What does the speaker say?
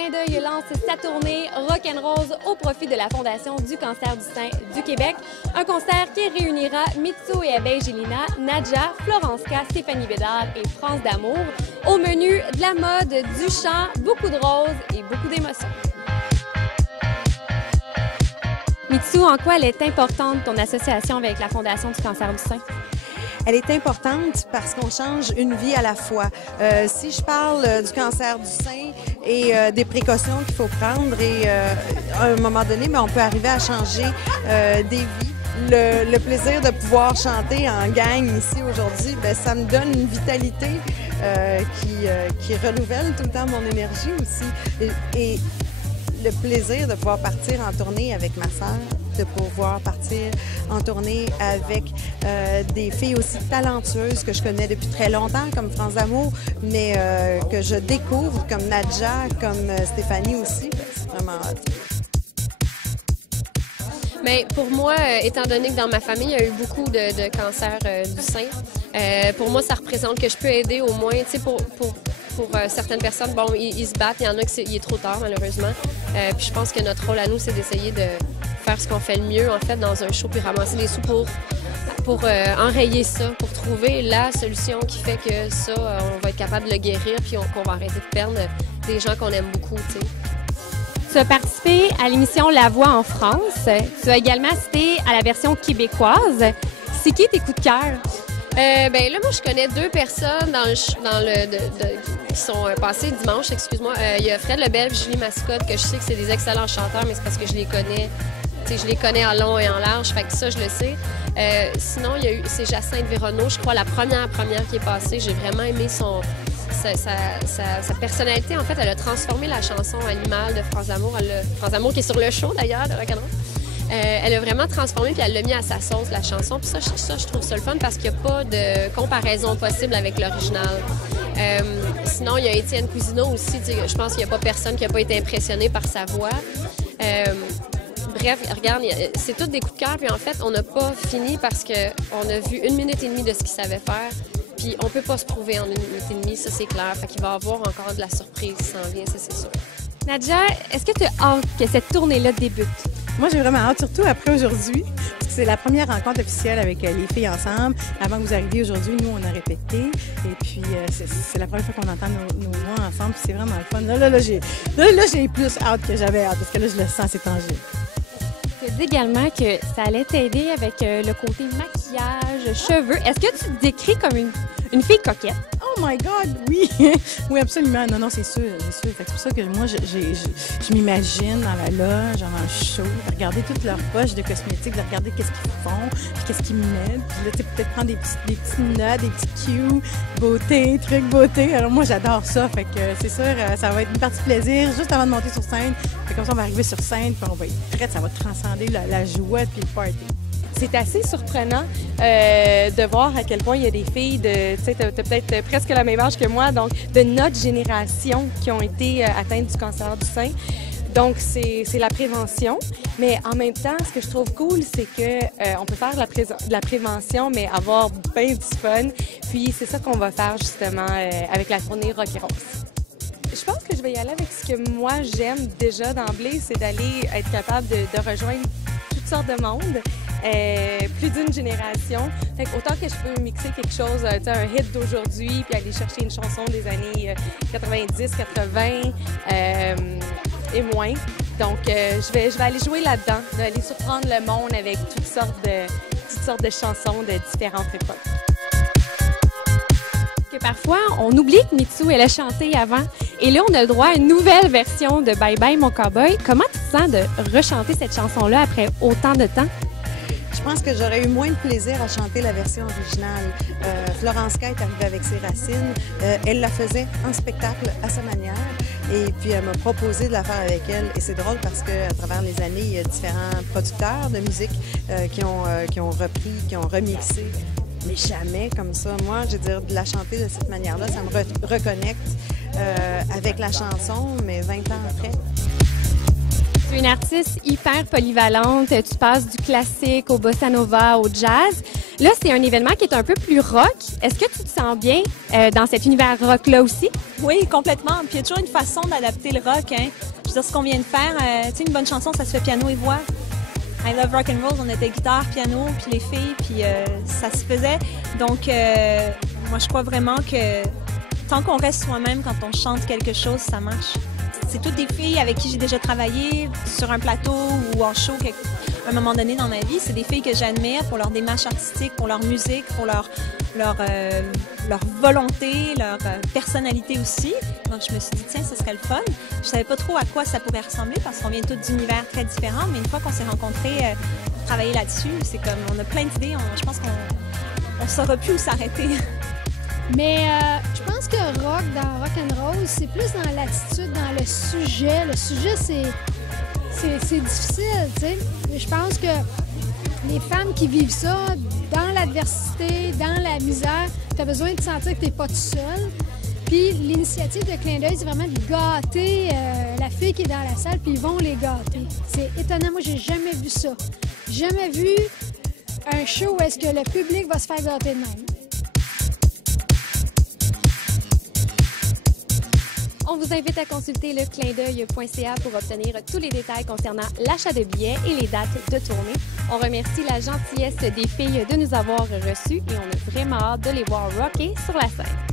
Clin d'œil lance sa tournée Rock'n'Rose au profit de la Fondation du cancer du sein du Québec. Un concert qui réunira Mitsu et Abeille Gélina, Nadja, Florence K, Stéphanie Bédard et France d'Amour. Au menu, de la mode, du chant, beaucoup de roses et beaucoup d'émotions. Mitsu, en quoi elle est importante, ton association avec la Fondation du cancer du sein? Elle est importante parce qu'on change une vie à la fois. Si je parle du cancer du sein et des précautions qu'il faut prendre, et à un moment donné, on peut arriver à changer des vies. Le plaisir de pouvoir chanter en gang ici aujourd'hui, ça me donne une vitalité qui renouvelle tout le temps mon énergie aussi. Et le plaisir de pouvoir partir en tournée avec ma sœur, de pouvoir partir en tournée avec des filles aussi talentueuses que je connais depuis très longtemps, comme France d'Amour, mais que je découvre, comme Nadja, comme Stéphanie aussi. C'est vraiment hot. Mais pour moi, étant donné que dans ma famille, il y a eu beaucoup de cancer du sein, pour moi, ça représente que je peux aider au moins, tu sais, pour certaines personnes, bon, ils se battent, il y en a qui il est trop tard, malheureusement. Puis je pense que notre rôle à nous, c'est d'essayer de faire ce qu'on fait le mieux, en fait, dans un show, puis ramasser des sous pour enrayer ça, pour trouver la solution qui fait que ça, on va être capable de le guérir, puis qu'on va arrêter de perdre des gens qu'on aime beaucoup, tu sais. Tu as participé à l'émission La Voix en France. Tu as également assisté à la version québécoise. C'est qui tes coups de cœur? Ben là, moi, je connais deux personnes qui sont passées dimanche, excuse-moi. Il y a Fred Lebel et Julie Mascotte, que je sais que c'est des excellents chanteurs, mais c'est parce que je les connais. Tu sais, je les connais en long et en large, fait que ça, je le sais. Sinon, c'est Jacinthe Véronneau, je crois, la première qui est passée. J'ai vraiment aimé sa personnalité. En fait, elle a transformé la chanson à l'image de France d'Amour. France d'Amour qui est sur le show, d'ailleurs, de Rock'n'Roll. Elle a vraiment transformé, puis elle l'a mis à sa sauce, la chanson. Puis ça, je trouve ça le fun parce qu'il n'y a pas de comparaison possible avec l'original. Sinon, il y a Étienne Cousineau aussi. Je pense qu'il n'y a pas personne qui n'a pas été impressionné par sa voix. Bref, regarde, c'est tous des coups de cœur. Puis en fait, on n'a pas fini parce qu'on a vu 1 minute et demie de ce qu'il savait faire. Puis on peut pas se prouver en 1 minute et demie, ça c'est clair. Fait qu'il va y avoir encore de la surprise qui s'en vient, ça c'est sûr. Nadja, est-ce que tu as hâte que cette tournée-là débute? Moi, j'ai vraiment hâte, surtout après aujourd'hui. C'est la première rencontre officielle avec les filles ensemble. Avant que vous arriviez aujourd'hui, nous, on a répété. Et puis, c'est la première fois qu'on entend nos voix ensemble. Puis c'est vraiment le fun. Là, j'ai plus hâte que j'avais hâte, parce que là, je le sens, c'est tangible. Tu as dit également que ça allait t'aider avec le côté maquillage, cheveux. Est-ce que tu te décris comme une fille coquette? Oh my God, oui! Oui, absolument. Non, c'est sûr, c'est sûr. C'est pour ça que moi, je m'imagine dans la loge, avant le show, de regarder toutes leurs poches de cosmétiques, de regarder qu'est-ce qu'ils font, puis qu'est-ce qu'ils mettent. Puis là, tu sais, peut-être prendre des petites notes, des petits cues, beauté, trucs beauté. Alors moi, j'adore ça. Fait que c'est sûr, ça va être une partie de plaisir juste avant de monter sur scène. Fait comme ça, on va arriver sur scène, puis on va être prête. Ça va transcender la joie puis le party. C'est assez surprenant de voir à quel point il y a des filles tu sais, t'as peut-être presque la même âge que moi, donc de notre génération qui ont été atteintes du cancer du sein. Donc, c'est la prévention. Mais en même temps, ce que je trouve cool, c'est qu'on peut faire de la prévention, mais avoir bien du fun. Puis, c'est ça qu'on va faire justement avec la tournée Rock'n'Rose. Je pense que je vais y aller avec ce que moi j'aime déjà d'emblée, c'est d'aller être capable de rejoindre toutes sortes de monde. Plus d'une génération. Fait autant que je peux mixer quelque chose, un hit d'aujourd'hui, puis aller chercher une chanson des années 90, 80 et moins. Donc, je vais aller jouer là-dedans, d'aller surprendre le monde avec toutes sortes de chansons de différentes époques. Que parfois, on oublie que Mitsu, elle a chanté avant. Et là, on a le droit à une nouvelle version de Bye Bye Mon Cowboy. Comment tu te sens de rechanter cette chanson-là après autant de temps? Je pense que j'aurais eu moins de plaisir à chanter la version originale. Florence K est arrivée avec ses racines. Elle la faisait en spectacle à sa manière. Et puis, elle m'a proposé de la faire avec elle. Et c'est drôle parce qu'à travers les années, il y a différents producteurs de musique qui ont repris, qui ont remixé. Mais jamais comme ça. Moi, je veux dire, de la chanter de cette manière-là, ça me reconnecte avec la chanson, mais 20 ans après. Tu es une artiste hyper polyvalente. Tu passes du classique au bossa nova, au jazz. Là, c'est un événement qui est un peu plus rock. Est-ce que tu te sens bien dans cet univers rock-là aussi? Oui, complètement. Puis il y a toujours une façon d'adapter le rock. Hein. Je veux dire, ce qu'on vient de faire, tu sais, une bonne chanson, ça se fait piano et voix. I Love Rock and Roll, on était guitare, piano, puis les filles, puis ça se faisait. Donc, moi, je crois vraiment que tant qu'on reste soi-même quand on chante quelque chose, ça marche. C'est toutes des filles avec qui j'ai déjà travaillé sur un plateau ou en show à un moment donné dans ma vie. C'est des filles que j'admire pour leur démarche artistique, pour leur musique, pour leur volonté, leur personnalité aussi. Donc, je me suis dit, tiens, ce serait le fun. Je savais pas trop à quoi ça pourrait ressembler parce qu'on vient tous d'univers très différents, mais une fois qu'on s'est rencontrés, travailler là-dessus, c'est comme, on a plein d'idées. Je pense qu'on ne saura plus où s'arrêter. Mais je pense que rock, dans rock'n'roll, c'est plus dans l'attitude, dans le sujet. Le sujet, c'est difficile, tu sais. Je pense que les femmes qui vivent ça, dans l'adversité, dans la misère, tu as besoin de sentir que tu n'es pas tout seul. Puis l'initiative de Clin d'œil, c'est vraiment de gâter la fille qui est dans la salle, puis ils vont les gâter. C'est étonnant, moi, j'ai jamais vu ça. Jamais vu un show où est-ce que le public va se faire gâter de même. On vous invite à consulter le clindeuil.ca pour obtenir tous les détails concernant l'achat de billets et les dates de tournée. On remercie la gentillesse des filles de nous avoir reçus et on a vraiment hâte de les voir rocker sur la scène.